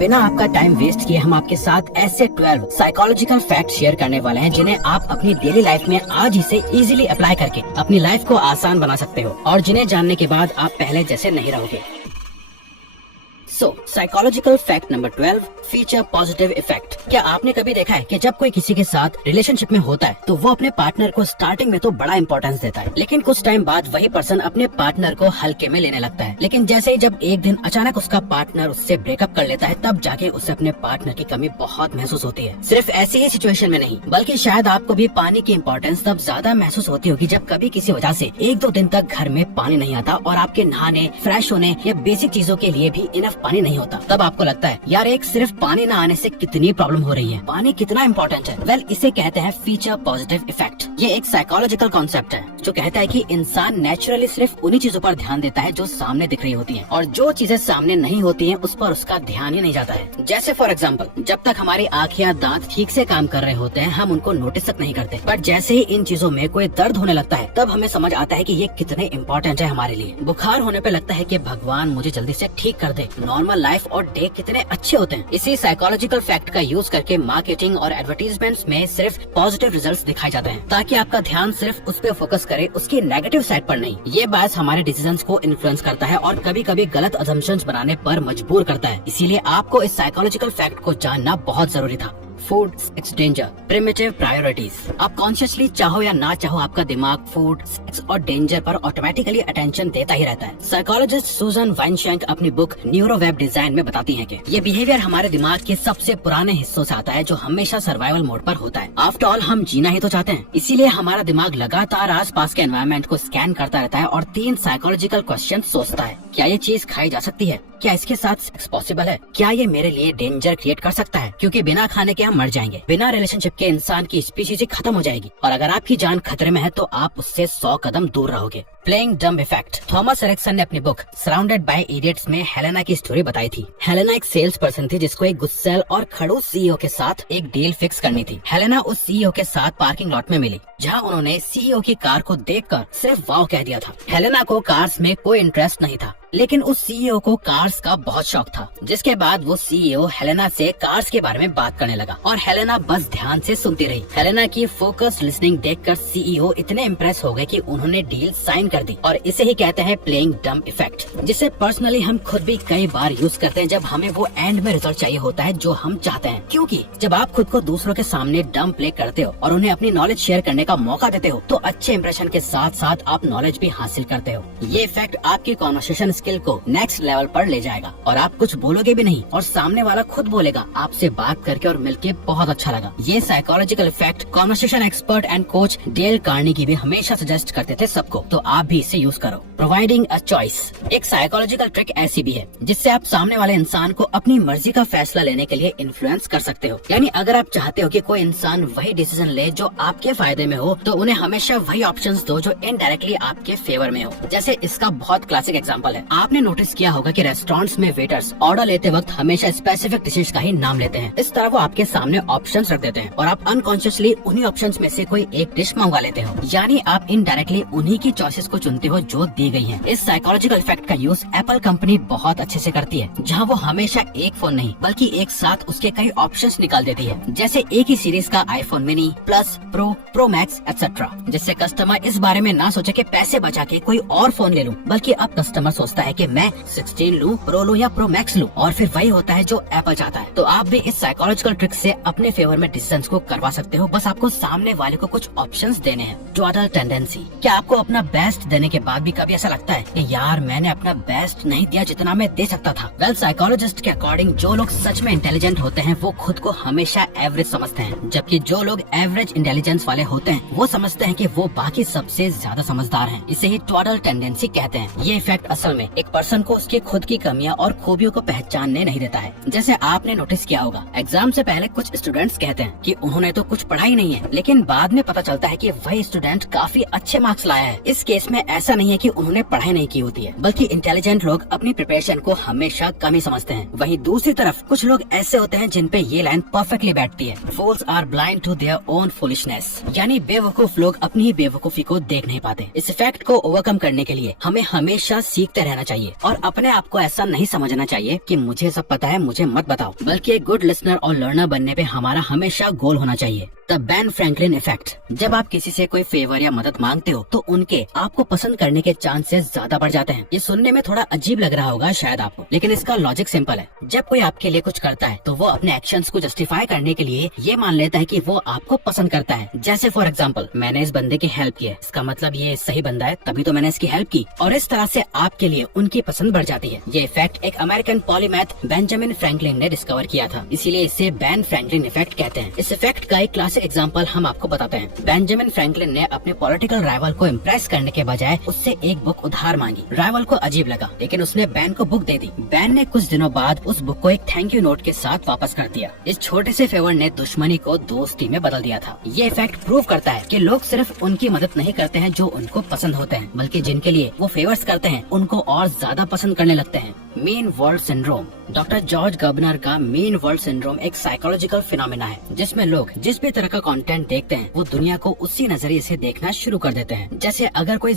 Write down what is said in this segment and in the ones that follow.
बिना आपका time waste किए हम आपके साथ ऐसे 12 साइकोलॉजिकल फैक्ट शेयर करने वाले हैं जिन्हें आप अपनी डेली लाइफ में आज ही से इजीली अप्लाई करके अपनी लाइफ को आसान बना सकते हो और जिन्हें जानने के बाद आप पहले जैसे नहीं रहोगे। Psychological fact number 12, feature positive effect. क्या आपने कभी देखा है कि जब कोई किसी के साथ रिलेशनशिप में होता है तो वो अपने पार्टनर को स्टार्टिंग में तो बड़ा इंपॉर्टेंस देता है, लेकिन कुछ टाइम बाद वही पर्सन अपने पार्टनर को हल्के में लेने लगता है। लेकिन जैसे ही जब एक दिन अचानक उसका पार्टनर उससे ब्रेकअप कर लेता है तब जाके उसे अपने पार्टनर की कमी बहुत महसूस होती है। सिर्फ ऐसी ही सिचुएशन में नहीं बल्कि शायद आपको भी पानी की इम्पोर्टेंस तब ज्यादा महसूस होती होगी जब कभी किसी वजह से 1-2 दिन तक घर में पानी नहीं आता और आपके नहाने, फ्रेश होने या बेसिक चीजों के लिए भी इनफ पानी नहीं होता। तब आपको लगता है यार एक सिर्फ पानी न आने से कितनी प्रॉब्लम हो रही है, पानी कितना इम्पोर्टेंट है। वेल, इसे कहते हैं फीचर पॉजिटिव इफेक्ट। ये एक साइकोलॉजिकल कॉन्सेप्ट है जो कहता है कि इंसान नेचुरली सिर्फ उन्हीं चीजों पर ध्यान देता है जो सामने दिख रही होती हैं और जो चीजें सामने नहीं होती हैं उस पर उसका ध्यान ही नहीं जाता है। जैसे फॉर एग्जांपल, जब तक हमारी आँख या दांत ठीक से काम कर रहे होते हैं हम उनको नोटिस तक नहीं करते, पर जैसे ही इन चीजों में कोई दर्द होने लगता है तब हमें समझ आता है कि ये कितने इम्पोर्टेंट है हमारे लिए। बुखार होने पे लगता है कि भगवान मुझे जल्दी से ठीक कर दे। नॉर्मल लाइफ और डे कितने अच्छे होते हैं। इसी साइकोलॉजिकल फैक्ट का यूज करके मार्केटिंग और एडवर्टीजमेंट्स में सिर्फ पॉजिटिव रिजल्ट्स दिखाए जाते हैं ताकि आपका ध्यान सिर्फ उस पे फोकस करे, उसकी नेगेटिव साइड पर नहीं। ये बायस हमारे डिसीजंस को इन्फ्लुएंस करता है और कभी कभी गलत असम्पशंस बनाने पर मजबूर करता है। इसीलिए आपको इस साइकोलॉजिकल फैक्ट को जानना बहुत जरूरी था। Food, sex, danger, primitive priorities. आप कॉन्शियसली चाहो या ना चाहो आपका दिमाग फूड, सेक्स और डेंजर पर ऑटोमेटिकली अटेंशन देता ही रहता है। साइकोलॉजिस्ट सुजन वाइनशैंक अपनी बुक न्यूरो वेब डिजाइन में बताती हैं कि ये बिहेवियर हमारे दिमाग के सबसे पुराने हिस्सों से आता है जो हमेशा सर्वाइवल मोड पर होता है। आफ्टर ऑल हम जीना ही तो चाहते हैं, इसीलिए हमारा दिमाग लगातार आस पास के एनवायरनमेंट को स्कैन करता रहता है और 3 साइकोलॉजिकल क्वेश्चन सोचता है। क्या ये चीज खाई जा सकती है? क्या इसके साथ सेक्स पॉसिबल है? क्या ये मेरे लिए डेंजर क्रिएट कर सकता है? क्योंकि बिना खाने के हम मर जाएंगे, बिना रिलेशनशिप के इंसान की स्पीशीज खत्म हो जाएगी और अगर आपकी जान खतरे में है तो आप उससे 100 कदम दूर रहोगे। Playing dumb effect. Thomas Erikson ने अपनी बुक सराउंडेड बाय इडियट्स में हेलेना की स्टोरी बताई थी। हेलेना एक सेल्स पर्सन थी जिसको एक गुस्सैल और खड़ूस सीईओ के साथ एक डील फिक्स करनी थी। हेलेना उस सीईओ के साथ पार्किंग लॉट में मिली जहां उन्होंने सीईओ की कार को देखकर सिर्फ वाव कह दिया था। हेलेना को कार्स में कोई इंटरेस्ट नहीं था लेकिन उस सीईओ को कार्स का बहुत शौक था, जिसके बाद वो सीईओ हेलेना से कार्स के बारे में बात करने लगा और हेलेना बस ध्यान से सुनती रही। हेलेना की फोकस्ड लिसनिंग देखकर सीईओ इतने इम्प्रेस हो गए कि उन्होंने डील साइन कर दी और इसे ही कहते हैं प्लेइंग डम्ब इफेक्ट, जिसे पर्सनली हम खुद भी कई बार यूज करते हैं जब हमें वो एंड में रिजल्ट चाहिए होता है जो हम चाहते हैं। क्योंकि जब आप खुद को दूसरों के सामने डम्ब प्ले करते हो और उन्हें अपनी नॉलेज शेयर करने का मौका देते हो तो अच्छे इंप्रेशन के साथ साथ आप नॉलेज भी हासिल करते हो। ये इफेक्ट आपकी कॉन्वर्सेशन स्किल को नेक्स्ट लेवल पर ले जाएगा और आप कुछ बोलोगे भी नहीं और सामने वाला खुद बोलेगा आपसे बात करके और मिलके बहुत अच्छा लगा। ये psychological effect conversation expert and coach Dale Carnegie भी हमेशा सजेस्ट करते थे सबको, तो आप भी इसे यूज करो। Providing a choice. एक साइकोलॉजिकल ट्रिक ऐसी भी है जिससे आप सामने वाले इंसान को अपनी मर्जी का फैसला लेने के लिए इन्फ्लुएंस कर सकते हो। यानी अगर आप चाहते हो कि कोई इंसान वही डिसीजन ले जो आपके फायदे में हो तो उन्हें हमेशा वही ऑप्शंस दो जो इनडायरेक्टली आपके फेवर में हो। जैसे इसका बहुत क्लासिक एग्जांपल है, आपने नोटिस किया होगा कि रेस्टोरेंट्स में वेटर्स ऑर्डर लेते वक्त हमेशा स्पेसिफिक डिशेस का ही नाम लेते हैं। इस तरह वो आपके सामने ऑप्शंस रख देते हैं और आप अनकॉन्शियसली उन्हीं ऑप्शंस में से कोई एक डिश मंगवा लेते हो, यानी आप इनडायरेक्टली उन्हीं की चॉइसेस को चुनते हो जो दी गई हैं। इस साइकोलॉजिकल इफेक्ट का यूज एप्पल कंपनी बहुत अच्छे से करती है, जहां वो हमेशा एक फोन नहीं बल्कि एक साथ उसके कई ऑप्शंस निकाल देती है, जैसे एक ही सीरीज का iPhone mini, plus, pro max etcetera, जिससे कस्टमर इस बारे में ना सोचे कि पैसे बचा के कोई और फोन ले लूं, बल्कि अब कस्टमर सोचता है कि मैं 16 लूं, प्रो लूं या प्रो मैक्स लूं, और फिर वही होता है जो एप्पल चाहता है। तो आप भी इस साइकोलॉजिकल ट्रिक से अपने फेवर में डिसीजंस को करवा सकते हो, बस आपको सामने वाले को कुछ ऑप्शंस देने हैं। Total tendency. क्या आपको अपना बेस्ट देने के बाद भी कभी ऐसा लगता है कि यार मैंने अपना बेस्ट नहीं दिया जितना मैं दे सकता था? वेल, साइकोलॉजिस्ट के अकॉर्डिंग जो लोग सच में इंटेलिजेंट होते हैं वो खुद को हमेशा एवरेज समझते हैं, जबकि जो लोग एवरेज इंटेलिजेंस वाले होते हैं वो समझते हैं कि वो बाकी सबसे ज्यादा समझदार हैं। इसे ही टोटल टेंडेंसी कहते हैं। ये इफेक्ट असल में एक पर्सन को उसके खुद की कमियां और खूबियों को पहचानने नहीं देता है। जैसे आपने नोटिस किया होगा, एग्जाम से पहले कुछ स्टूडेंट्स कहते हैं कि उन्होंने तो कुछ पढ़ा ही नहीं है, लेकिन बाद में पता चलता है कि वही स्टूडेंट काफी अच्छे मार्क्स लाया है। इस केस इसमें ऐसा नहीं है कि उन्होंने पढ़ाई नहीं की होती है, बल्कि इंटेलिजेंट लोग अपनी प्रिपरेशन को हमेशा कम ही समझते हैं। वहीं दूसरी तरफ कुछ लोग ऐसे होते हैं जिन पे ये लाइन परफेक्टली बैठती है, fools are blind to their own foolishness, यानी बेवकूफ लोग अपनी ही बेवकूफी को देख नहीं पाते। इस इफेक्ट को ओवरकम करने के लिए हमें हमेशा सीखते रहना चाहिए और अपने आप को ऐसा नहीं समझना चाहिए कि मुझे सब पता है, मुझे मत बताओ, बल्कि एक गुड लिसनर और लर्नर बनने पे हमारा हमेशा गोल होना चाहिए। The Ben Franklin effect. जब आप किसी से कोई फेवर या मदद मांगते हो तो उनके आपको पसंद करने के चांसेस ज्यादा बढ़ जाते हैं। ये सुनने में थोड़ा अजीब लग रहा होगा शायद आपको, लेकिन इसका लॉजिक सिंपल है। जब कोई आपके लिए कुछ करता है तो वो अपने एक्शंस को जस्टिफाई करने के लिए ये मान लेता है कि वो आपको पसंद करता है। जैसे फॉर एग्जाम्पल, मैंने इस बंदे की हेल्प की है, इसका मतलब ये सही बंदा है, तभी तो मैंने इसकी हेल्प की, और इस तरह से आपके लिए उनकी पसंद बढ़ जाती है। ये इफेक्ट एक अमेरिकन पॉलीमैथ बेंजामिन फ्रैंकलिन ने डिस्कवर किया था, इसीलिए इसे बेन फ्रैंकलिन इफेक्ट कहते हैं। इस इफेक्ट का एक क्लासिक एग्जाम्पल हम आपको बताते हैं। बेंजामिन फ्रैंकलिन ने अपने पॉलिटिकल राइवल को इम्प्रेस करने के बजाय उससे एक बुक उधार मांगी। राइवल को अजीब लगा, लेकिन उसने बैन को बुक दे दी। बैन ने कुछ दिनों बाद उस बुक को एक थैंक यू नोट के साथ वापस कर दिया। इस छोटे से फेवर ने दुश्मनी को दोस्ती में बदल दिया था। ये इफेक्ट प्रूव करता है कि लोग सिर्फ उनकी मदद नहीं करते हैं जो उनको पसंद होते हैं, बल्कि जिनके लिए वो फेवर्स करते हैं उनको और ज्यादा पसंद करने लगते हैं। Mean world syndrome. Doctor George Gerbner का मीन वर्ल्ड सिंड्रोम एक साइकोलॉजिकल फिनोमेना है, जिसमें लोग जिस भी तरह का कंटेंट देखते हैं वो दुनिया को उसी नजरिए से देखना शुरू कर देते हैं। जैसे अगर कोई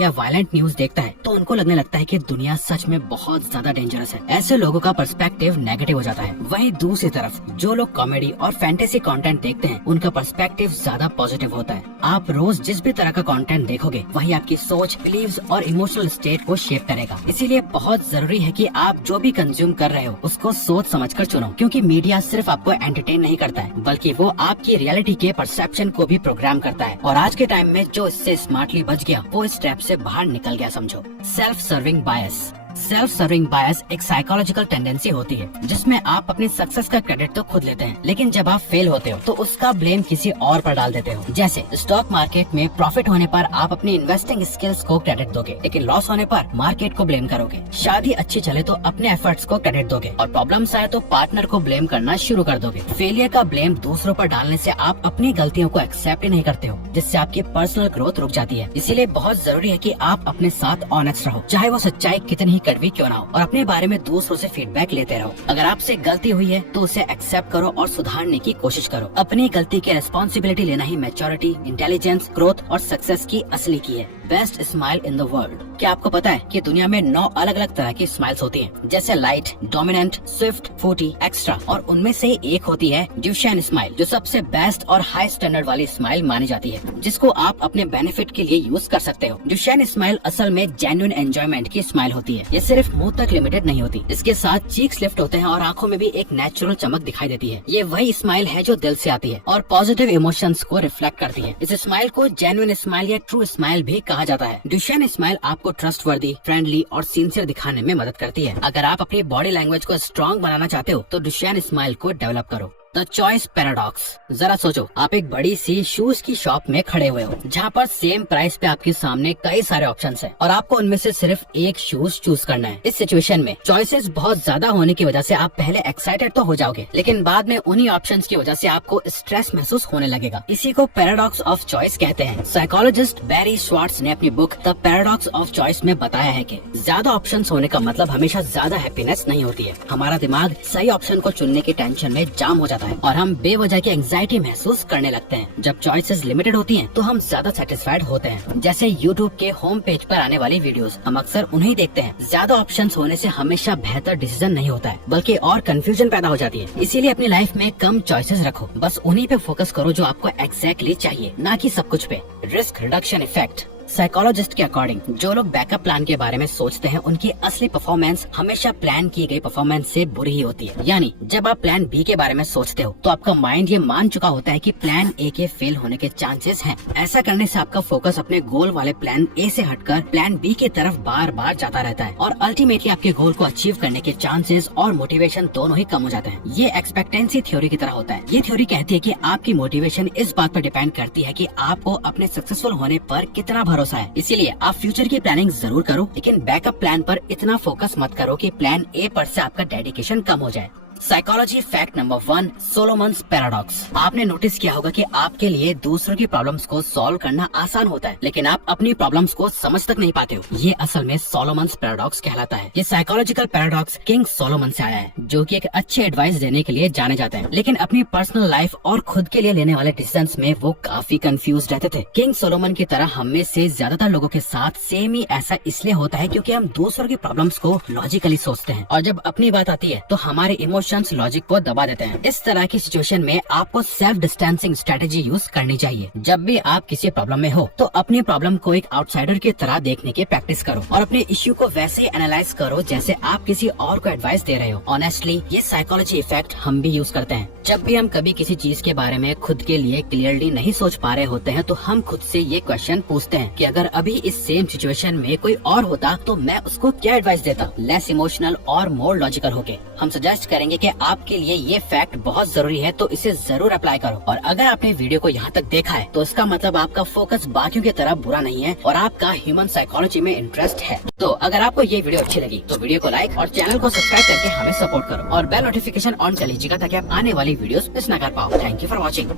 या वायलेंट न्यूज देखता है तो उनको लगने लगता है कि दुनिया सच में बहुत ज्यादा डेंजरस है। ऐसे लोगों का पर्सपेक्टिव नेगेटिव हो जाता है। वहीं दूसरी तरफ जो लोग कॉमेडी और फैंटेसी कंटेंट देखते हैं उनका पर्सपेक्टिव ज्यादा पॉजिटिव होता है। आप रोज जिस भी तरह का कंटेंट देखोगे वही आपकी सोच, बिलीव्स और इमोशनल स्टेट को शेप करेगा। इसीलिए बहुत जरूरी है कि आप जो भी कंज्यूम कर रहे हो उसको सोच समझकर चुनो, क्योंकि मीडिया सिर्फ आपको एंटरटेन नहीं करता है, बल्कि वो आपकी रियलिटी के परसेप्शन को भी प्रोग्राम करता है। और आज के टाइम में जो इससे स्मार्टली बच गया वो इस ट्रैप से बाहर निकल गया समझो। सेल्फ सर्विंग बायस। सेल्फ सर्विंग बायस एक साइकोलॉजिकल टेंडेंसी होती है जिसमें आप अपनी सक्सेस का क्रेडिट तो खुद लेते हैं, लेकिन जब आप फेल होते हो तो उसका ब्लेम किसी और पर डाल देते हो। जैसे स्टॉक मार्केट में प्रॉफिट होने पर आप अपनी इन्वेस्टिंग स्किल्स को क्रेडिट दोगे, लेकिन लॉस होने पर मार्केट को ब्लेम करोगे। शादी अच्छी चले तो अपने एफर्ट्स को क्रेडिट दोगे, और प्रॉब्लम्स आए तो पार्टनर को ब्लेम करना शुरू कर दोगे। फेलियर का ब्लेम दूसरों पर डालने से आप अपनी गलतियों को एक्सेप्ट ही नहीं करते हो, जिससे आपकी पर्सनल ग्रोथ रुक जाती है। इसीलिए बहुत जरूरी है कि आप अपने साथ ऑनेस्ट रहो, चाहे वो सच्चाई कितनी ही कड़वी क्यों ना हो, और अपने बारे में दूसरों से फीडबैक लेते रहो। अगर आपसे गलती हुई है तो उसे एक्सेप्ट करो और सुधारने की कोशिश करो। अपनी गलती की रिस्पॉन्सिबिलिटी लेना ही मैच्योरिटी, इंटेलिजेंस, ग्रोथ और सक्सेस की असली की है। Best smile in the world. क्या आपको पता है कि दुनिया में 9 अलग अलग तरह की स्माइल्स होती हैं, जैसे लाइट, डोमिनेंट, स्विफ्ट, फूटी, एक्स्ट्रा, और उनमें से एक होती है ड्यूशेन स्माइल, जो सबसे बेस्ट और हाई स्टैंडर्ड वाली स्माइल मानी जाती है, जिसको आप अपने बेनिफिट के लिए यूज कर सकते हो। ड्यूशेन स्माइल असल में जेन्युइन एंजॉयमेंट की स्माइल होती है। ये सिर्फ मुंह तक लिमिटेड नहीं होती, इसके साथ चीक्स लिफ्ट होते हैं और आंखों में भी एक नेचुरल चमक दिखाई देती है। ये वही स्माइल है जो दिल से आती है और पॉजिटिव इमोशंस को रिफ्लेक्ट करती है। इस स्माइल को जेन्युइन स्माइल या ट्रू स्माइल भी कहा जाता है। ड्यूशेन स्माइल आपको ट्रस्टवर्दी, फ्रेंडली और सिंसियर दिखाने में मदद करती है। अगर आप अपनी बॉडी लैंग्वेज को स्ट्रॉन्ग बनाना चाहते हो तो ड्यूशेन स्माइल को डेवलप करो। The choice paradox. जरा सोचो, आप एक बड़ी सी शूज की शॉप में खड़े हुए हो जहाँ पर सेम प्राइस पे आपके सामने कई सारे ऑप्शंस हैं और आपको उनमें से सिर्फ एक शूज चूज करना है। इस सिचुएशन में चॉइसेस बहुत ज्यादा होने की वजह से आप पहले एक्साइटेड तो हो जाओगे, लेकिन बाद में उन्हीं ऑप्शंस की वजह से आपको स्ट्रेस महसूस होने लगेगा। इसी को पैराडॉक्स ऑफ चॉइस कहते हैं। साइकोलॉजिस्ट बैरी श्वार्ट्ज ने अपनी book the paradox of choice में बताया है कि ज्यादा ऑप्शंस होने का मतलब हमेशा ज्यादा हैप्पीनेस नहीं होती है। हमारा दिमाग सही ऑप्शन को चुनने की टेंशन में जाम हो जाता है और हम बेवजह की एंजाइटी महसूस करने लगते हैं। जब चॉइसेस लिमिटेड होती हैं, तो हम ज्यादा सेटिस्फाइड होते हैं। जैसे यूट्यूब के होम पेज पर आने वाली वीडियोस, हम अक्सर उन्हें देखते हैं। ज्यादा ऑप्शंस होने से हमेशा बेहतर डिसीजन नहीं होता है, बल्कि और कंफ्यूजन पैदा हो जाती है। इसीलिए अपनी लाइफ में कम चॉइसेस रखो, बस उन्हीं पे फोकस करो जो आपको एग्जैक्टली चाहिए, ना कि सब कुछ पे। Risk reduction effect. साइकोलॉजिस्ट के अकॉर्डिंग जो लोग बैकअप प्लान के बारे में सोचते हैं उनकी असली परफॉर्मेंस हमेशा प्लान की गई परफॉर्मेंस से बुरी ही होती है। यानी जब आप प्लान बी के बारे में सोचते हो तो आपका माइंड ये मान चुका होता है कि प्लान ए के फेल होने के चांसेस हैं। ऐसा करने से आपका फोकस अपने गोल वाले प्लान ए से हटकर प्लान बी की तरफ बार बार जाता रहता है और अल्टीमेटली आपके गोल को अचीव करने के चांसेस और मोटिवेशन दोनों ही कम हो जाते हैं। ये एक्सपेक्टेंसी थ्योरी की तरह होता है। ये थ्योरी कहती है कि आपकी मोटिवेशन इस बात पर डिपेंड करती है कि आपको अपने सक्सेसफुल होने पर कितना भरोसा है। इसीलिए आप फ्यूचर की प्लानिंग जरूर करो, लेकिन बैकअप प्लान पर इतना फोकस मत करो कि प्लान ए पर से आपका डेडिकेशन कम हो जाए। Psychology fact number 1, Solomon's paradox. आपने नोटिस किया होगा कि आपके लिए दूसरों की प्रॉब्लम्स को सॉल्व करना आसान होता है, लेकिन आप अपनी प्रॉब्लम्स को समझ तक नहीं पाते हो। ये असल में सोलोमन्स पैराडॉक्स कहलाता है। ये साइकोलॉजिकल पैराडॉक्स किंग सोलोमन से आया है, जो कि एक अच्छे एडवाइस देने के लिए जाने जाते हैं, लेकिन अपनी पर्सनल लाइफ और खुद के लिए लेने वाले डिसीजंस में वो काफी कंफ्यूज रहते थे। किंग सोलोमन की तरह हम में से ज्यादातर लोगों के साथ सेम ही ऐसा इसलिए होता है क्योंकि हम दूसरों की प्रॉब्लम्स को लॉजिकली सोचते हैं, और जब अपनी बात आती है तो हमारे इमोशंस लॉजिक को दबा देते हैं। इस तरह की सिचुएशन में आपको सेल्फ डिस्टेंसिंग स्ट्रेटेजी यूज करनी चाहिए। जब भी आप किसी प्रॉब्लम में हो तो अपनी प्रॉब्लम को एक आउटसाइडर की तरह देखने की प्रैक्टिस करो और अपने इश्यू को वैसे ही एनालाइज करो जैसे आप किसी और को एडवाइस दे रहे हो। ऑनेस्टली ये साइकोलॉजी इफेक्ट हम भी यूज करते हैं। जब भी हम कभी किसी चीज के बारे में खुद के लिए क्लियरली नहीं सोच पा रहे होते हैं तो हम खुद से ये क्वेश्चन पूछते हैं कि अगर अभी इस सेम सिचुएशन में कोई और होता तो मैं उसको क्या एडवाइस देता, लेस इमोशनल और मोर लॉजिकल होके। हम सजेस्ट करेंगे कि आपके लिए ये फैक्ट बहुत जरूरी है, तो इसे जरूर अप्लाई करो। और अगर आपने वीडियो को यहाँ तक देखा है तो इसका मतलब आपका फोकस बाकियों की तरह बुरा नहीं है और आपका ह्यूमन साइकोलॉजी में इंटरेस्ट है। तो अगर आपको ये वीडियो अच्छी लगी तो वीडियो को लाइक और चैनल को सब्सक्राइब करके हमें सपोर्ट करो और बेल नोटिफिकेशन ऑन कर लीजिएगा ताकि आप आने वाली वीडियोस मिस ना कर पाओ। Thank you for watching.